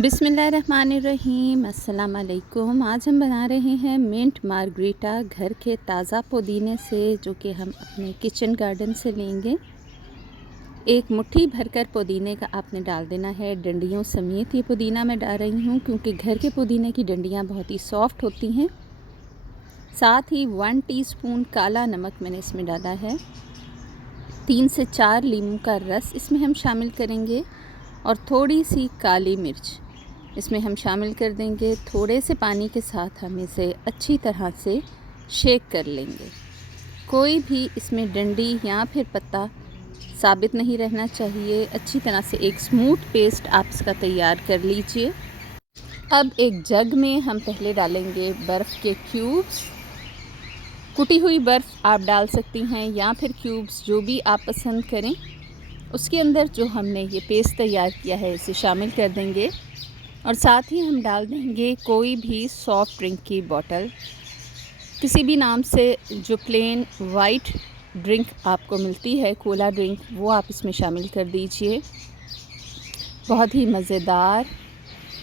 बिस्मिल्लाहिर्रहमानिर्रहीम। अस्सलाम वालेकुम। आज हम बना रहे हैं मिंट मार्गरीटा घर के ताज़ा पुदीने से, जो कि हम अपने किचन गार्डन से लेंगे। एक मुट्ठी भरकर पुदीने का आपने डाल देना है, डंडियों समेत। ये पुदीना मैं डाल रही हूँ क्योंकि घर के पुदीने की डंडियाँ बहुत ही सॉफ्ट होती हैं। साथ ही 1 टीस्पून काला नमक मैंने इसमें डाला है। 3 से 4 लीमू का रस इसमें हम शामिल करेंगे और थोड़ी सी काली मिर्च इसमें हम शामिल कर देंगे। थोड़े से पानी के साथ हम इसे अच्छी तरह से शेक कर लेंगे। कोई भी इसमें डंडी या फिर पत्ता साबित नहीं रहना चाहिए। अच्छी तरह से एक स्मूथ पेस्ट आप इसका तैयार कर लीजिए। अब एक जग में हम पहले डालेंगे बर्फ़ के क्यूब्स। कुटी हुई बर्फ़ आप डाल सकती हैं या फिर क्यूब्स, जो भी आप पसंद करें। उसके अंदर जो हमने ये पेस्ट तैयार किया है इसे शामिल कर देंगे और साथ ही हम डाल देंगे कोई भी सॉफ़्ट ड्रिंक की बोतल, किसी भी नाम से, जो प्लेन वाइट ड्रिंक आपको मिलती है, कोला ड्रिंक, वो आप इसमें शामिल कर दीजिए। बहुत ही मज़ेदार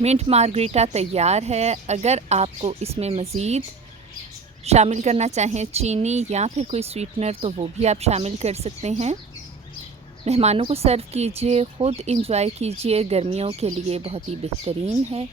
मिंट मार्गरीटा तैयार है। अगर आपको इसमें मज़ीद शामिल करना चाहें चीनी या फिर कोई स्वीटनर, तो वो भी आप शामिल कर सकते हैं। मेहमानों को सर्व कीजिए, ख़ुद इंजॉय कीजिए। गर्मियों के लिए बहुत ही बेहतरीन है।